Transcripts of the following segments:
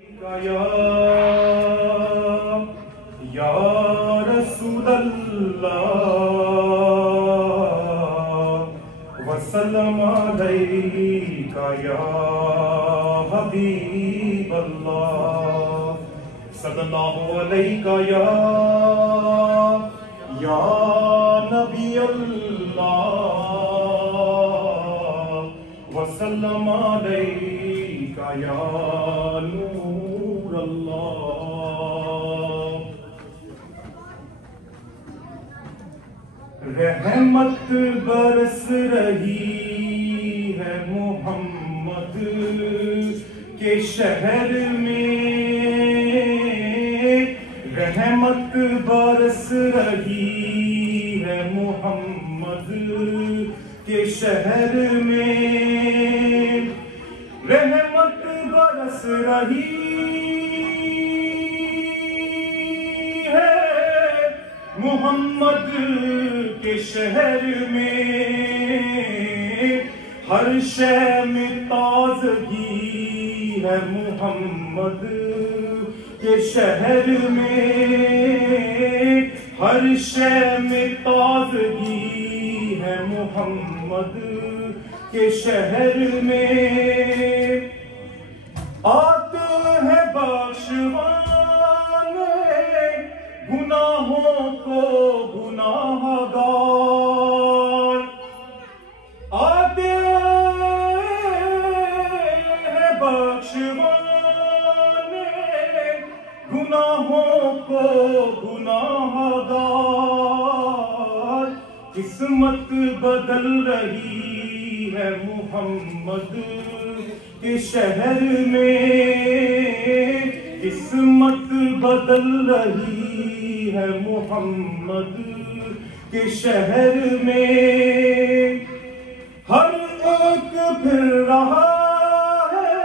یا رسول اللہ وسلم علیک یا حبیب اللہ صلی اللہ علیک یا نبی اللہ وسلم علیک یا نور اللہ. رحمت برس رہی ہے محمد کے شہر میں، رحمت برس رہی ہے محمد کے شہر میں، رحمت برس رہی ہے محمد کے شہر میں، ہر شے میں تازگی ہے محمد کے شہر میں، ہر شے میں تازگی ہے محمد کے شہر میں. آتے ہیں بخشوانے گناہوں کو گناہ گار، آتے ہیں بخشوانے گناہوں کو گناہ گار. قسمت بدل رہی ہے محمد کے شہر میں، قسمت بدل رہی ہے محمد کے شہر میں. ہر ایک پھر رہا ہے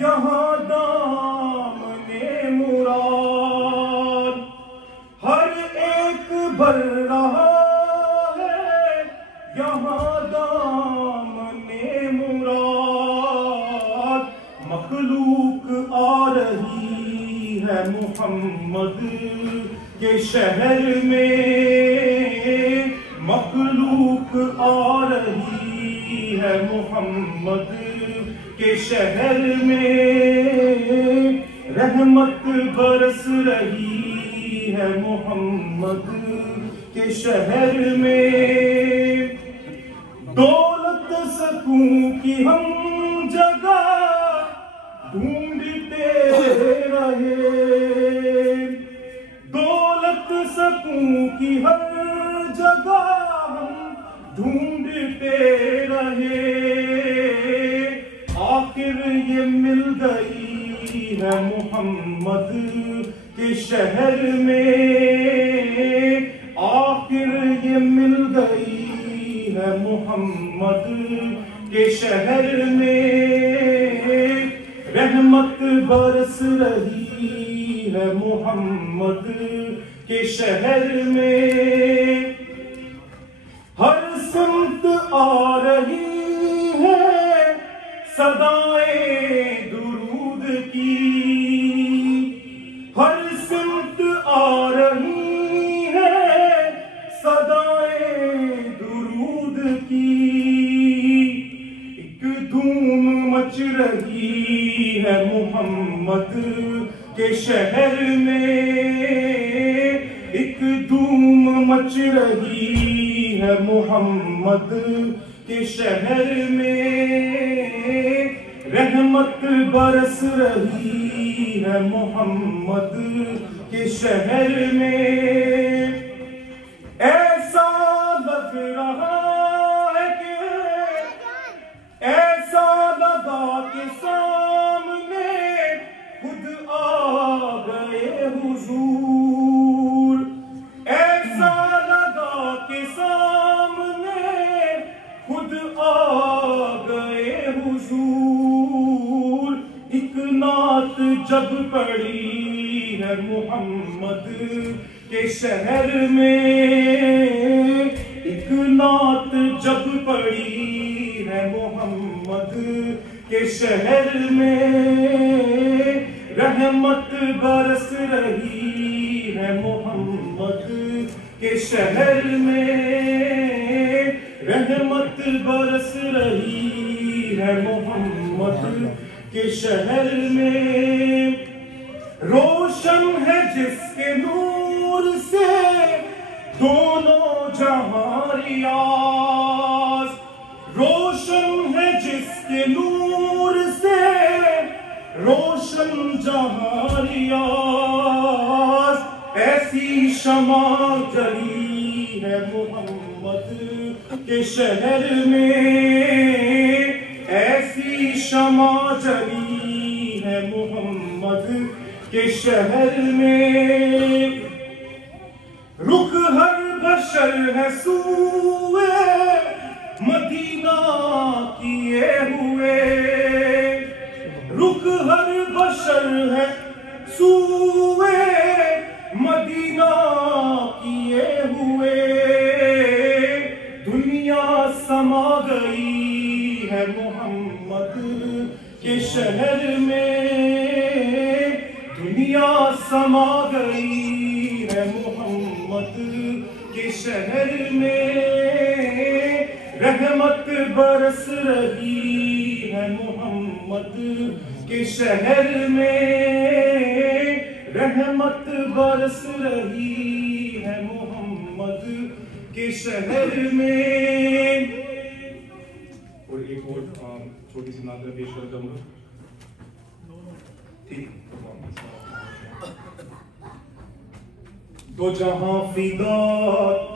یہاں دامن مراد، ہر ایک بھر رہا یہاں دامن مراد. مخلوق آ رہی ہے محمد کے شہر میں، مخلوق آ رہی ہے محمد کے شہر میں، رحمت برس رہی ہے محمد کے شہر میں. دولت سکون کی ہم جگہ ڈھونڈتے رہے، دولت سکون کی ہر جگہ ہم ڈھونڈتے رہے، آخر یہ مل گئی ہے محمد کے شہر میں، آخر یہ مل گئی ہے محمد کے شہر میں. رحمت برس رہی ہے محمد کے شہر میں، ہر سمت آ رہی ہے صدائیں درود کی، ہر سمت آ رہی ہے صدائیں درود کی. ایک دھوم مچ رہی ہے محمد کے شہر میں، ایک دھوم مچ رہی ہے محمد کے شہر میں، رحمت برس رہی ہے محمد کے شہر میں. ایسا لگ رہا ہے کہ ایسا لگا کہ سامنے خود آ گئے حضور، ایسا لگا کہ سامنے خود آ گئے حضور. ایک نعت جب پڑھی ہے محمد کے شہر میں، ایک نعت جب پڑھی ہے محمد کے شہر میں، رحمت برس رہی ہے محمد کے شہر میں، رحمت برس رہی ہے محمد کے شہر میں، روشن ہے جس کے نور سے دونوں جہاں ریاض، روشن ہے جس کے نور سے روشن جہاں ریاض، ایسی شمع جلی ہے محمد کے شہر میں، ایسی شمع جلی ہے محمد کے شہر میں، رخ ہر بشر ہے سوئے مدینہ کیے ہوئے، رخ ہر بشر ہے سوئے مدینہ کیے ہوئے، دنیا سما گئی ہے محمد کے شہر میں، دنیا سما گئی ہے محمد کے شہر میں، رحمت برس رہی ہے محمد کے شہر میں، رحمت برس رہی ہے محمد کے شہر میں۔ اور ایک اور چھوٹی سی نعت پیش کرتا ہوں، ٹھیک؟ دو جہاں فدا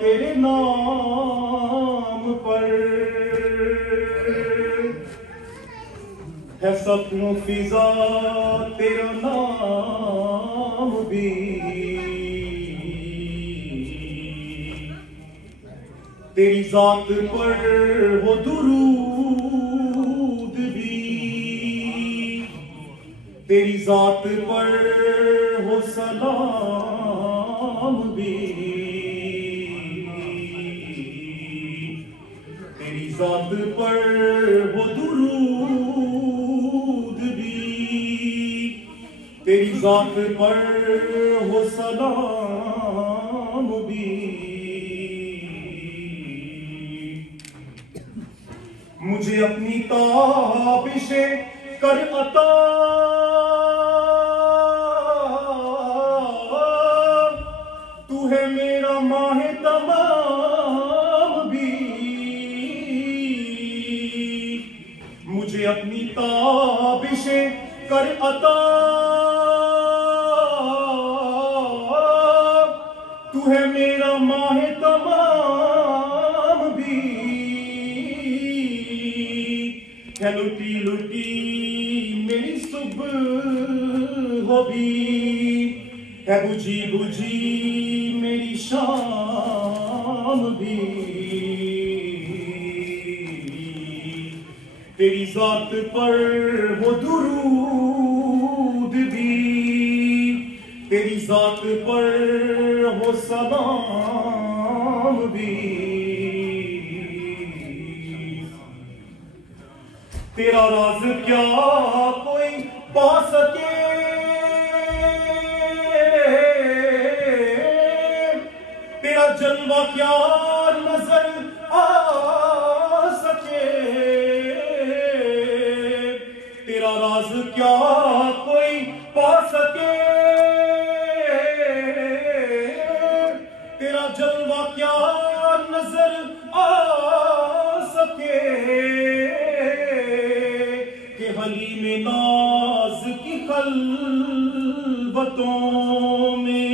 تیرے نام پر ہے، سپنوں فضا تیرا نام بھی، تیری ذات پر ہو درود بھی، تیری ذات پر ہو سلام بھی، تیری ذات پر ہو درود بھی، تیری ذات پر ہو سلام بھی، مجھے اپنی تابشیں کر عطا، تو ہے میرا ماہ تمام بھی، مجھے اپنی تابشیں کر عطا، تو ہے میرا ماہ تمام بھی، ہے لٹی لٹی میری صبح ہو بھی، ہے بجھی بجھی میری شام بھی، تیری ذات پر ہو درود بھی، تیری ذات پر ہو سلام بھی، تیرا راز کیا کوئی پا سکے، تیرا جلوہ کیا نظر آ سکے، تیرا راز کیا کوئی پا سکے، تیرا جلوہ کیا نظر آ سکے، کہ حلیم ناز کی خلوتوں میں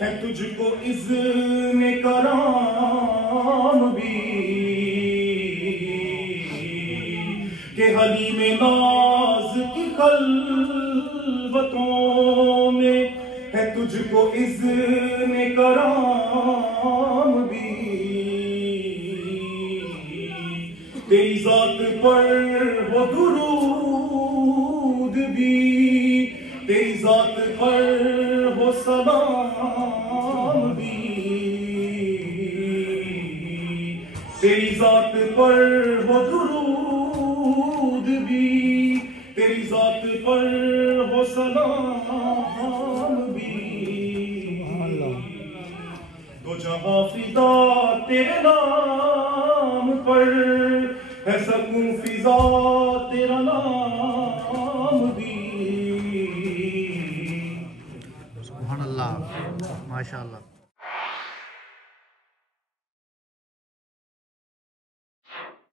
ہے تجھ کو اذن کرام بھی، کہ حلیم ناز کی خلوتوں میں ہے تجھ کو اذن کرام بھی، تیری ذات پر ہو درود بھی، تیری ذات پر ہو سلام بھی، تیری ذات پر ہو درود بھی، تیری ذات پر ہو سلام جہاں فضا تیرے نام پر ہے، سکوں فضا تیرا نام بھی. سبحان اللہ، ماشاء اللہ.